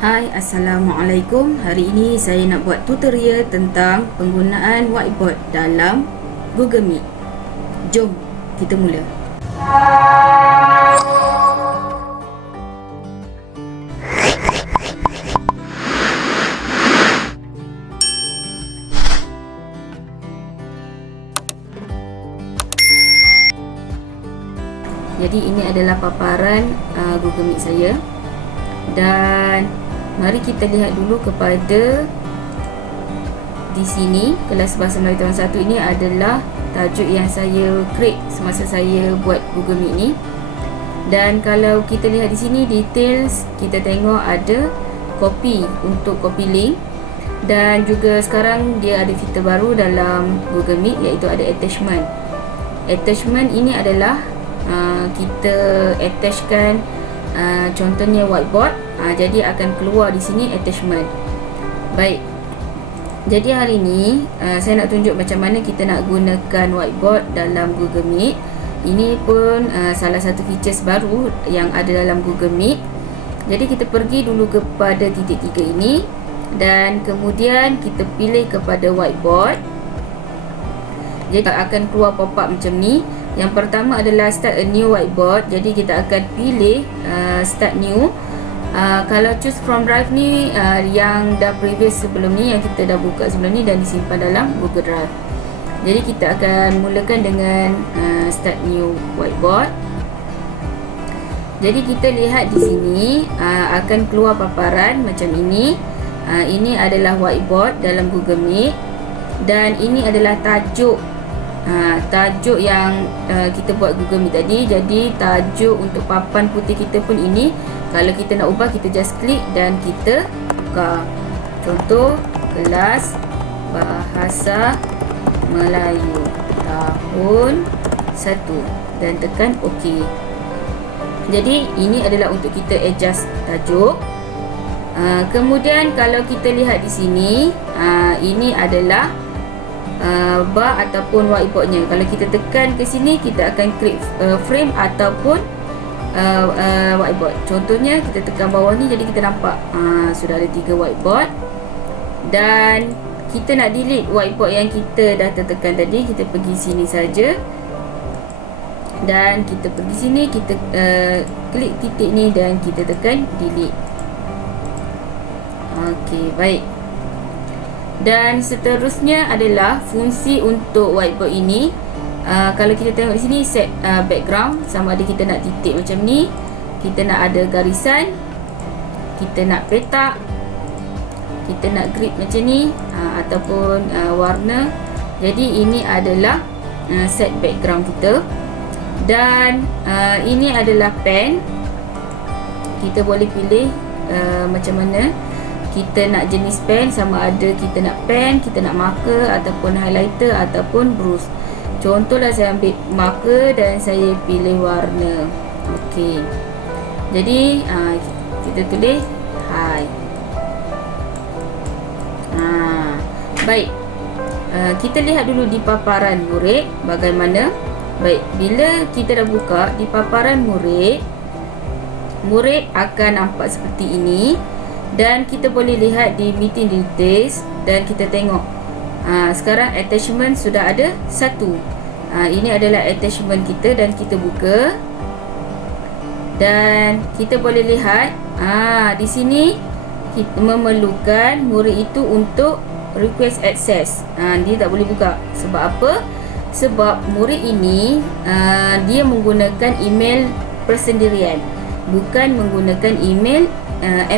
Hai, Assalamualaikum. Hari ini saya nak buat tutorial tentang penggunaan whiteboard dalam Google Meet. Jom kita mula. Jadi ini adalah paparan Google Meet saya. Dan mari kita lihat dulu kepada di sini, kelas bahasa Melayu tahun 1 ini adalah tajuk yang saya create semasa saya buat Google Meet ni. Dan kalau kita lihat di sini details, kita tengok ada copy untuk copy link, dan juga sekarang dia ada fitur baru dalam Google Meet, iaitu ada attachment. Attachment ini adalah kita attachkan contohnya whiteboard, jadi akan keluar di sini attachment. Baik, jadi hari ini saya nak tunjuk macam mana kita nak gunakan whiteboard dalam Google Meet. Ini pun salah satu features baru yang ada dalam Google Meet. Jadi kita pergi dulu kepada titik 3 ini, dan kemudian kita pilih kepada whiteboard. Jadi akan keluar pop-up macam ni. Yang pertama adalah start a new whiteboard. Jadi kita akan pilih start new. Kalau choose from drive ni yang dah previous sebelum ni, yang kita dah buka sebelum ni dan disimpan dalam Google Drive. Jadi kita akan mulakan dengan start new whiteboard. Jadi kita lihat di sini akan keluar paparan macam ini. Ini adalah whiteboard dalam Google Meet, dan ini adalah tajuk tajuk yang kita buat Google Meet tadi. Jadi tajuk untuk papan putih kita pun ini. Kalau kita nak ubah, kita just klik dan kita tukar. Contoh, kelas bahasa Melayu tahun 1, dan tekan OK. Jadi ini adalah untuk kita adjust tajuk. Kemudian kalau kita lihat di sini, ini adalah bar ataupun whiteboardnya. Kalau kita tekan ke sini, kita akan create frame ataupun whiteboard. Contohnya kita tekan bawah ni, jadi kita nampak sudah ada 3 whiteboard. Dan kita nak delete whiteboard yang kita dah tertekan tadi, kita pergi sini saja, dan kita pergi sini, kita klik titik ni dan kita tekan delete. Okey, baik. Dan seterusnya adalah fungsi untuk whiteboard ini. Kalau kita tengok di sini, set background, sama ada kita nak titik macam ni, kita nak ada garisan, kita nak petak, kita nak grid macam ni, ataupun warna. Jadi ini adalah set background kita. Dan ini adalah pen. Kita boleh pilih macam mana kita nak jenis pen, sama ada kita nak pen, kita nak marker ataupun highlighter ataupun brush. Contohlah saya ambil marker dan saya pilih warna. Okey. Jadi kita tulis hi. Baik. Kita lihat dulu di paparan murid bagaimana. Baik, bila kita dah buka di paparan murid, murid akan nampak seperti ini. Dan kita boleh lihat di meeting details, dan kita tengok sekarang attachment sudah ada 1. Ini adalah attachment kita, dan kita buka, dan kita boleh lihat di sini kita memerlukan murid itu untuk request access. Dia tak boleh buka. Sebab apa? Sebab murid ini dia menggunakan email persendirian, bukan menggunakan email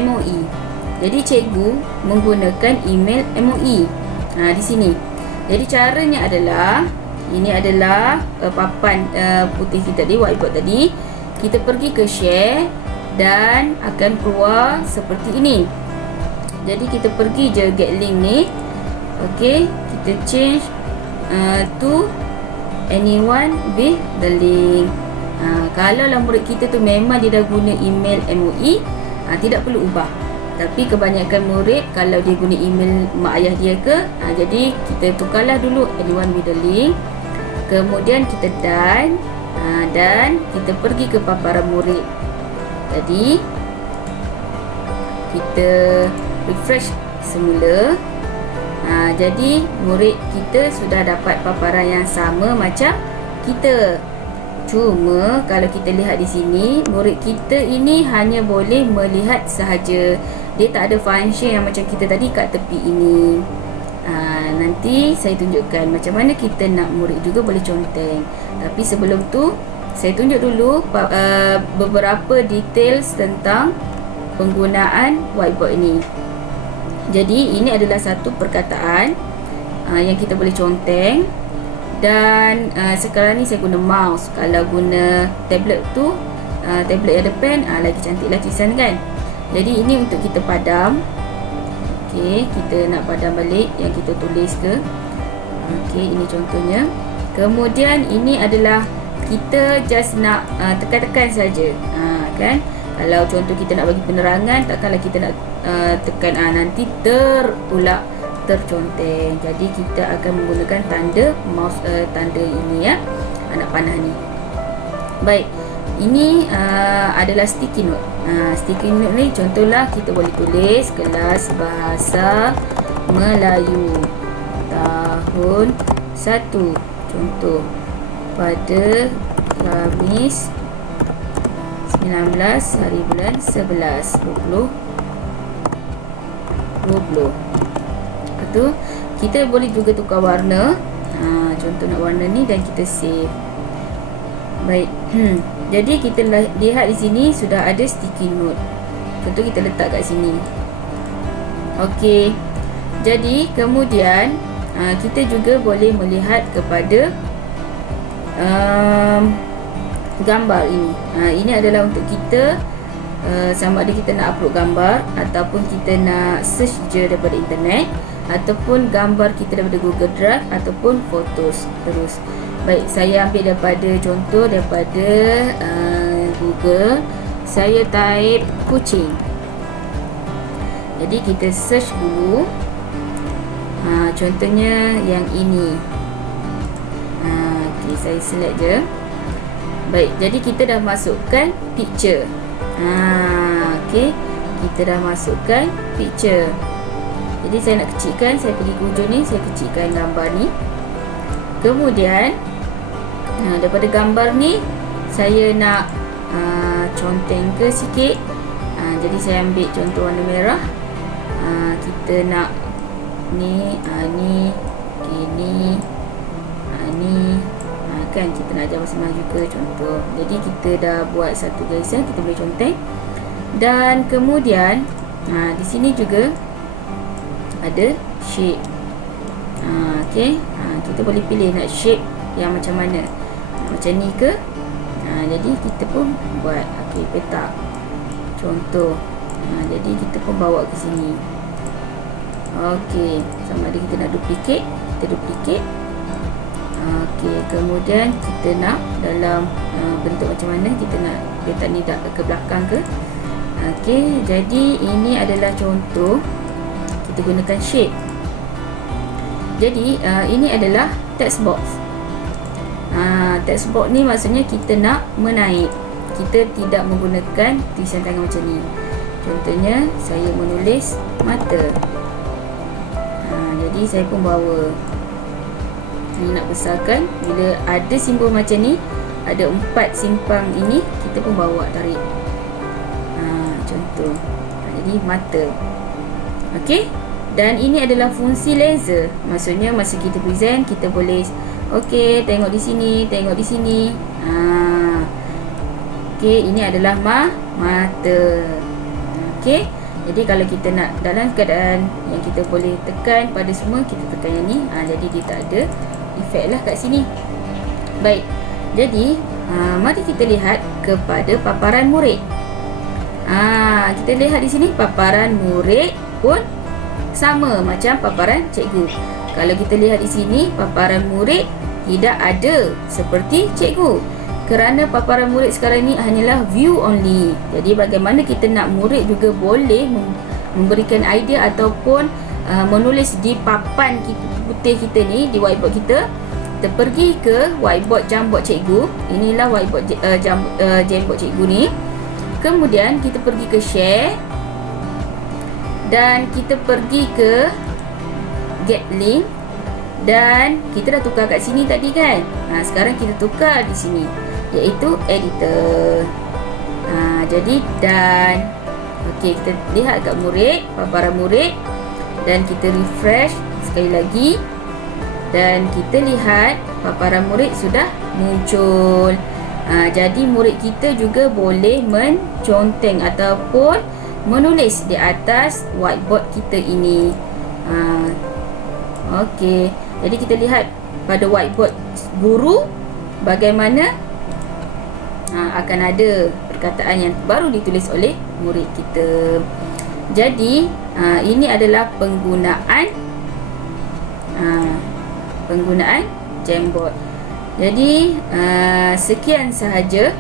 MOE. Jadi cikgu menggunakan email MOE di sini. Jadi caranya adalah, ini adalah papan putih kita tadi, whiteboard tadi. Kita pergi ke share dan akan keluar seperti ini. Jadi kita pergi je get link ni. Okey, kita change to anyone with the link. Kalau lah murid kita tu memang dia dah guna email MOE, tidak perlu ubah. Tapi kebanyakan murid kalau dia guna email mak ayah dia ke, jadi kita tukarlah dulu anyone with the link. Kemudian kita done, dan kita pergi ke paparan murid. Jadi kita refresh semula. Jadi murid kita sudah dapat paparan yang sama macam kita. Cuma kalau kita lihat di sini, murid kita ini hanya boleh melihat sahaja. Dia tak ada function yang macam kita tadi kat tepi ini. Nanti saya tunjukkan macam mana kita nak murid juga boleh conteng. Tapi sebelum tu, saya tunjuk dulu beberapa details tentang penggunaan whiteboard ini. Jadi ini adalah satu perkataan yang kita boleh conteng. Dan sekarang ni saya guna mouse. Kalau guna tablet tu, tablet yang ada pen, lagi cantiklah tulisan kan. Jadi ini untuk kita padam. Okey, kita nak padam balik yang kita tulis ke. Okey, ini contohnya. Kemudian ini adalah kita just nak tekan-tekan saja. Kan? Kalau contoh kita nak bagi penerangan, takkanlah kita nak tekan nanti terulang terconteng. Jadi kita akan menggunakan tanda mouse, tanda ini ya, anak panah ni. Baik, ini adalah sticky note. Sticky note ni contohlah kita boleh tulis kelas bahasa Melayu tahun 1. Contoh, pada Khamis 19 hari bulan 11 2020. Tu kita boleh juga tukar warna. Contoh nak warna ni dan kita save. Baik. Jadi kita lihat di sini sudah ada sticky note. Contoh kita letak kat sini. Okey. Jadi kemudian kita juga boleh melihat kepada gambar ini. Ini adalah untuk kita sama ada kita nak upload gambar ataupun kita nak search je daripada internet, ataupun gambar kita daripada Google Drive ataupun fotos terus. Baik, saya ambil daripada contoh daripada Google. Saya type kucing. Jadi kita search dulu. Contohnya yang ini. Okay, saya select je. Baik, jadi kita dah masukkan picture. Okay, kita dah masukkan picture. Jadi saya nak kecilkan, saya pergi ke hujung ni, saya kecilkan gambar ni. Kemudian daripada gambar ni saya nak conteng ke sikit. Jadi saya ambil contoh warna merah. Kita nak ni ni okay, ni kan kita nak ajar bahasa Melayu ke contoh. Jadi kita dah buat satu garisan, kita boleh conteng. Dan kemudian di sini juga ada shape. Okey, kita boleh pilih nak shape yang macam mana. Macam ni ke? Jadi kita pun buat petak. Contoh. Jadi kita pun bawa ke sini. Okey, sama ada kita nak duplicate, kita duplicate. Okey, kemudian kita nak dalam bentuk macam mana, kita nak letak ni ke belakang ke. Okey, jadi ini adalah contoh kita gunakan shape. Jadi ini adalah text box. Text box ni maksudnya kita nak menaip. Kita tidak menggunakan tulisan tangan macam ni. Contohnya saya menulis mata. Jadi saya pun bawa. Ini nak besarkan. Bila ada simbol macam ni, ada 4 simpang ini, kita pun bawa tarik. Contoh. Jadi mata. Okey. Dan ini adalah fungsi laser. Maksudnya masa kita present, kita boleh okey, tengok di sini, tengok di sini. Okey, ini adalah mata. Okey. Jadi kalau kita nak dalam keadaan yang kita boleh tekan pada semua, kita tekan yang ni. Jadi dia tak ada efek lah kat sini. Baik. Jadi mari kita lihat kepada paparan murid. Kita lihat di sini paparan murid pun sama macam paparan cikgu. Kalau kita lihat di sini, paparan murid tidak ada seperti cikgu. Kerana paparan murid sekarang ni hanyalah view only. Jadi bagaimana kita nak murid juga boleh memberikan idea ataupun menulis di papan putih kita ni, di whiteboard kita. Kita pergi ke whiteboard Jamboard cikgu. Inilah whiteboard Jamboard cikgu ni. Kemudian kita pergi ke share. dan kita pergi ke get link dan kita dah tukar kat sini tadi kan. Sekarang kita tukar di sini iaitu editor. Jadi dan okey, kita lihat kat murid, paparan murid, dan kita refresh sekali lagi dan kita lihat paparan murid sudah muncul. Jadi murid kita juga boleh menconteng ataupun menulis di atas whiteboard kita ini. Okey, jadi kita lihat pada whiteboard guru bagaimana akan ada perkataan yang baru ditulis oleh murid kita. Jadi ini adalah penggunaan Jamboard. Jadi sekian sahaja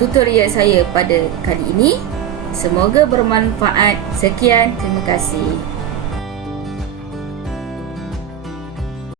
tutorial saya pada kali ini. Semoga bermanfaat. Sekian, terima kasih.